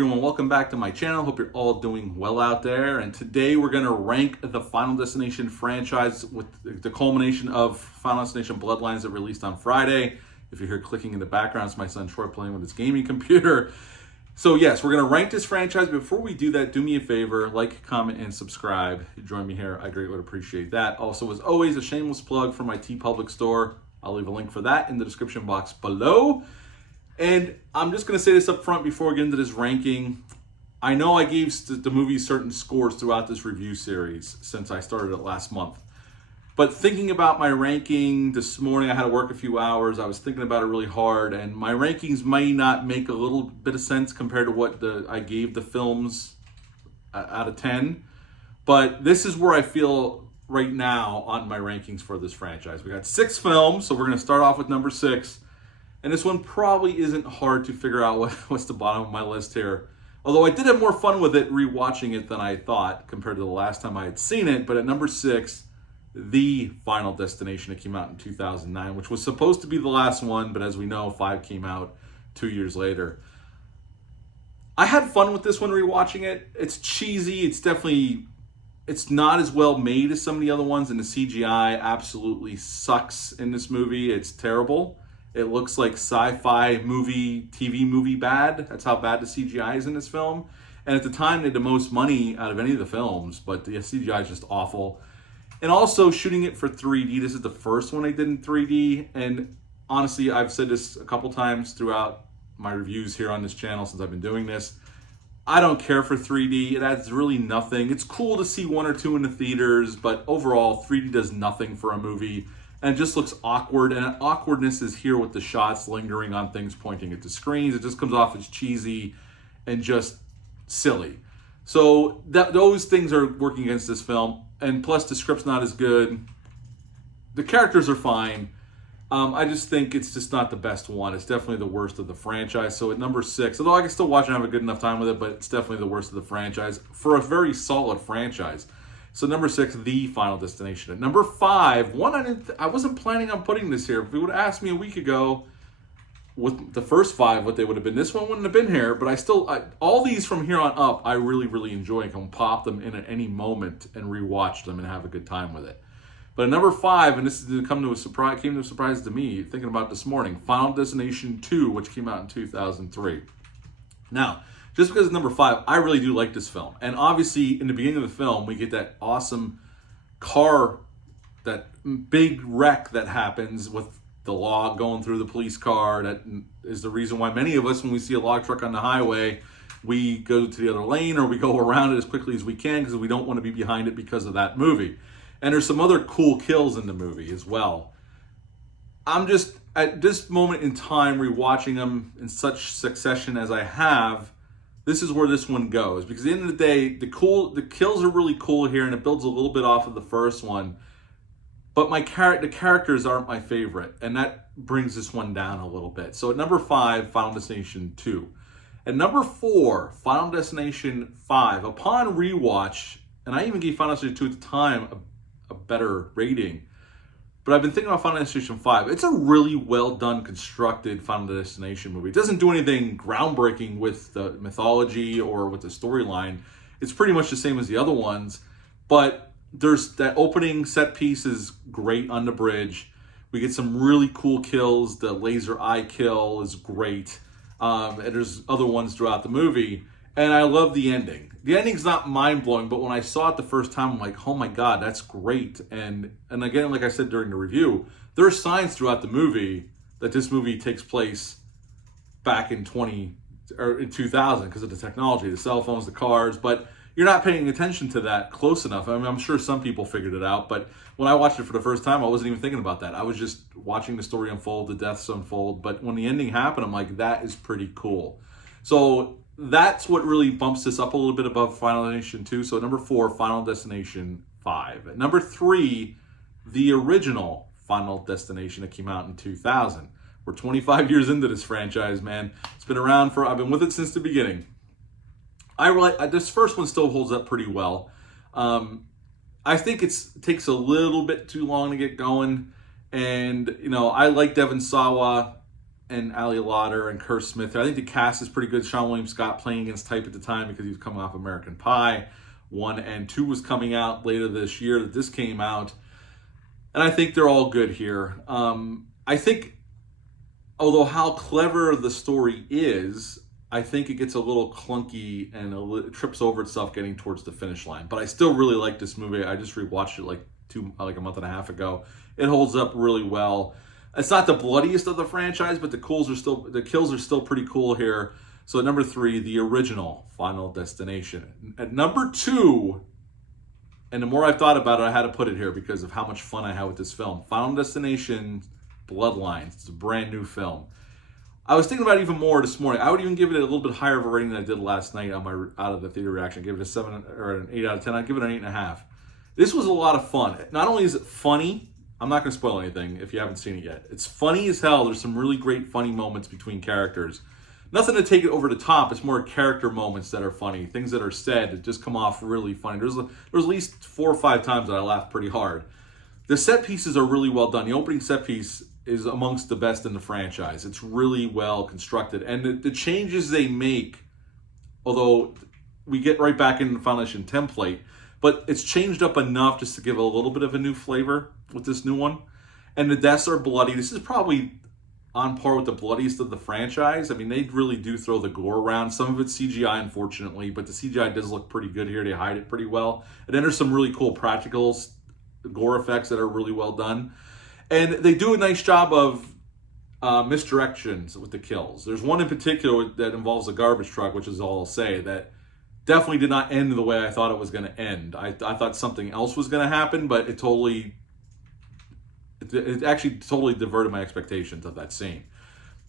everyone, welcome back to my channel. Hope you're all doing well out there. And today we're going to rank the Final Destination franchise with the culmination of Final Destination Bloodlines that released on Friday. If you hear clicking in the background, it's my son Troy playing with his gaming computer. So yes, we're going to rank this franchise. Before we do that, do me a favor, like, comment, and subscribe. If you join me here, I greatly would appreciate that. Also, as always, a shameless plug for my TeePublic store. I'll leave a link for that in the description box below. And I'm just going to say this up front before we get into this ranking. I know I gave the movie certain scores throughout this review series since I started it last month. But thinking about my ranking this morning, I had to work a few hours. I was thinking about it really hard. And my rankings may not make a little bit of sense compared to what I gave the films out of 10. But this is where I feel right now on my rankings for this franchise. We got 6 films, so we're going to start off with number 6. And this one probably isn't hard to figure out what's the bottom of my list here. Although I did have more fun with it rewatching it than I thought compared to the last time I had seen it. But at number 6, The Final Destination. It came out in 2009, which was supposed to be the last one. But as we know, 5 came out 2 years later. I had fun with this one rewatching it. It's cheesy. It's not as well made as some of the other ones. And the CGI absolutely sucks in this movie. It's terrible. It looks like sci-fi movie, TV movie bad. That's how bad the CGI is in this film. And at the time, they had the most money out of any of the films, but the CGI is just awful. And also, shooting it for 3D. This is the first one I did in 3D. And honestly, I've said this a couple times throughout my reviews here on this channel since I've been doing this. I don't care for 3D. It adds really nothing. It's cool to see 1 or 2 in the theaters, but overall, 3D does nothing for a movie. And it just looks awkward, and awkwardness is here with the shots lingering on things pointing at the screens. It just comes off as cheesy and just silly. So those things are working against this film, and plus the script's not as good. The characters are fine. I just think it's just not the best one. It's definitely the worst of the franchise. So at number 6, although I can still watch and have a good enough time with it, but it's definitely the worst of the franchise for a very solid franchise. So number 6, The Final Destination. At number 5, one I wasn't planning on putting this here. If you would have asked me a week ago with the first 5 what they would have been, this one wouldn't have been here. But all these from here on up, I really, really enjoy and can pop them in at any moment and rewatch them and have a good time with it. But at number 5, and this came to a surprise to me, thinking about this morning, Final Destination 2, which came out in 2003. Now, just because it's number 5, I really do like this film. And obviously, in the beginning of the film, we get that awesome car, that big wreck that happens with the log going through the police car. That is the reason why many of us, when we see a log truck on the highway, we go to the other lane or we go around it as quickly as we can because we don't want to be behind it because of that movie. And there's some other cool kills in the movie as well. I'm just, at this moment in time, rewatching them in such succession as I have, this is where this one goes. Because at the end of the day, the kills are really cool here, and it builds a little bit off of the first one. But the characters aren't my favorite, and that brings this one down a little bit. So at number 5, Final Destination 2. At number 4, Final Destination 5. Upon rewatch, and I even gave Final Destination 2 at the time a better rating, but I've been thinking about Final Destination 5. It's a really well done, constructed Final Destination movie. It doesn't do anything groundbreaking with the mythology or with the storyline. It's pretty much the same as the other ones, but there's that opening set piece is great on the bridge. We get some really cool kills. The laser eye kill is great. And there's other ones throughout the movie. And I love the ending. The ending's not mind-blowing, but when I saw it the first time, I'm like, oh my God, that's great. And again, like I said during the review, there are signs throughout the movie that this movie takes place back in 2000 because of the technology, the cell phones, the cars, but you're not paying attention to that close enough. I mean, I'm sure some people figured it out, but when I watched it for the first time, I wasn't even thinking about that. I was just watching the story unfold, the deaths unfold, but when the ending happened, I'm like, that is pretty cool. So that's what really bumps this up a little bit above Final Destination 2. So at number 4, Final Destination 5. At number 3, the original Final Destination that came out in 2000. We're 25 years into this franchise, man. It's been around I've been with it since the beginning. This first one still holds up pretty well. I think it takes a little bit too long to get going. And, I like Devon Sawa. and Ali Lauder and Kerr Smith. I think the cast is pretty good. Sean William Scott playing against type at the time because he was coming off American Pie. 1 and 2 was coming out later this year that this came out. And I think they're all good here. I think, although how clever the story is, I think it gets a little clunky and it trips over itself getting towards the finish line. But I still really like this movie. I just rewatched it like a month and a half ago. It holds up really well. It's not the bloodiest of the franchise, but the kills are still pretty cool here. So at number 3, the original Final Destination. At number 2, and the more I've thought about it, I had to put it here because of how much fun I had with this film. Final Destination Bloodlines. It's a brand new film. I was thinking about it even more this morning. I would even give it a little bit higher of a rating than I did last night on my out of the theater reaction. I gave it a 7 or an 8 out of 10. I'd give it an 8.5. This was a lot of fun. Not only is it funny, I'm not going to spoil anything if you haven't seen it yet. It's funny as hell. There's some really great funny moments between characters. Nothing to take it over the top. It's more character moments that are funny. Things that are said that just come off really funny. There's at least 4 or 5 times that I laughed pretty hard. The set pieces are really well done. The opening set piece is amongst the best in the franchise. It's really well constructed. And the changes they make, although we get right back in the Foundation template, but it's changed up enough just to give a little bit of a new flavor with this new one. And the deaths are bloody. This is probably on par with the bloodiest of the franchise. I mean, they really do throw the gore around. Some of it's CGI, unfortunately, but the CGI does look pretty good here. They hide it pretty well. And then there's some really cool practicals, gore effects that are really well done. And they do a nice job of misdirections with the kills. There's one in particular that involves a garbage truck, which is all I'll say, that definitely did not end the way I thought it was going to end. I thought something else was going to happen, but it actually totally diverted my expectations of that scene.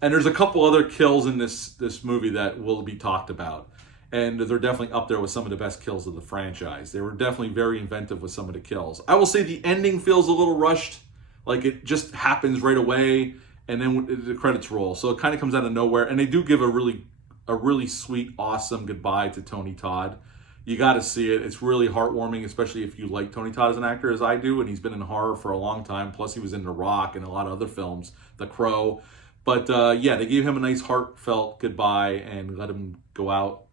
And there's a couple other kills in this movie that will be talked about. And they're definitely up there with some of the best kills of the franchise. They were definitely very inventive with some of the kills. I will say the ending feels a little rushed. Like it just happens right away, and then the credits roll. So it kind of comes out of nowhere. And they do give a really sweet, awesome goodbye to Tony Todd. You got to see it. It's really heartwarming, especially if you like Tony Todd as an actor, as I do. And he's been in horror for a long time. Plus, he was in The Rock and a lot of other films, The Crow. But yeah, they gave him a nice heartfelt goodbye and let him go out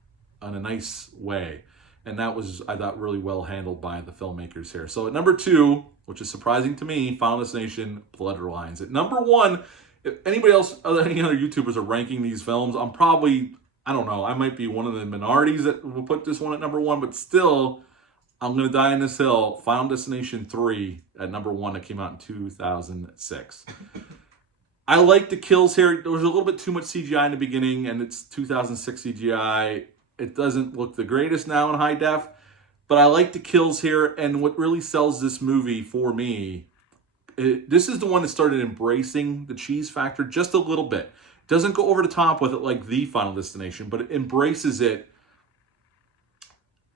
in a nice way. And that was, I thought, really well handled by the filmmakers here. So at number 2, which is surprising to me, Final Destination Bloodlines. At number 1, if anybody else, any other YouTubers are ranking these films, I'm probably, I don't know, I might be one of the minorities that will put this one at number 1, but still, I'm going to die on this hill. Final Destination 3 at number 1 that came out in 2006. I like the kills here. There was a little bit too much CGI in the beginning, and it's 2006 CGI. It doesn't look the greatest now in high def, but I like the kills here. And what really sells this movie for me, this is the one that started embracing the cheese factor just a little bit. It doesn't go over the top with it like the Final Destination, but it embraces it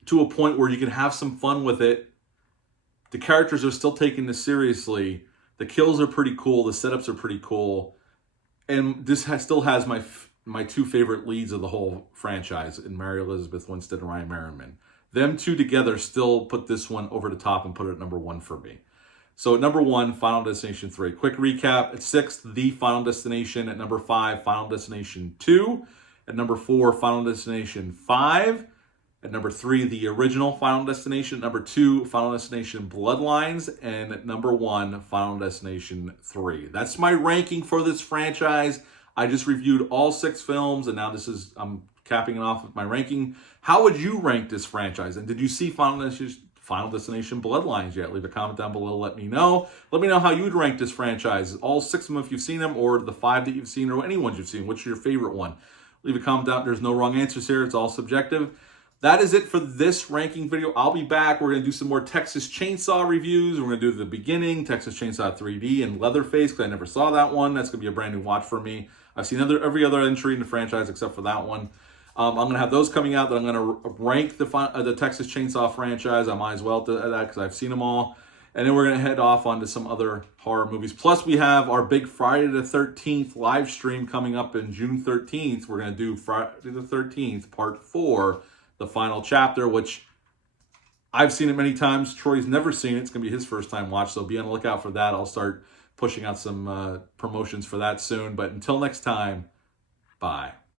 to a point where you can have some fun with it. The characters are still taking this seriously. The kills are pretty cool. The setups are pretty cool. And this still has my 2 favorite leads of the whole franchise in Mary Elizabeth Winstead and Ryan Merriman. Them 2 together still put this one over the top and put it at number 1 for me. So at number 1, Final Destination 3. Quick recap. At 6th, The Final Destination. At number 5, Final Destination 2. At number 4, Final Destination 5. At number 3, the original Final Destination. At number 2, Final Destination Bloodlines. And at number 1, Final Destination 3. That's my ranking for this franchise. I just reviewed all 6 films, and now I'm capping it off with my ranking. How would you rank this franchise? And did you see Final Destination Bloodlines yet? Leave a comment down below. Let me know. Let me know how you would rank this franchise. All 6 of them if you've seen them, or the 5 that you've seen, or any ones you've seen. What's your favorite one? Leave a comment down. There's no wrong answers here. It's all subjective. That is it for this ranking video. I'll be back. We're going to do some more Texas Chainsaw reviews. We're going to do the beginning, Texas Chainsaw 3D, and Leatherface, because I never saw that one. That's going to be a brand new watch for me. I've seen every other entry in the franchise except for that one. I'm going to have those coming out that I'm going to rank the Texas Chainsaw franchise. I might as well do that because I've seen them all. And then we're going to head off onto some other horror movies. Plus, we have our big Friday the 13th live stream coming up in June 13th. We're going to do Friday the 13th, part 4, the final chapter, which I've seen it many times. Troy's never seen it. It's going to be his first time watch, so be on the lookout for that. I'll start pushing out some promotions for that soon. But until next time, bye.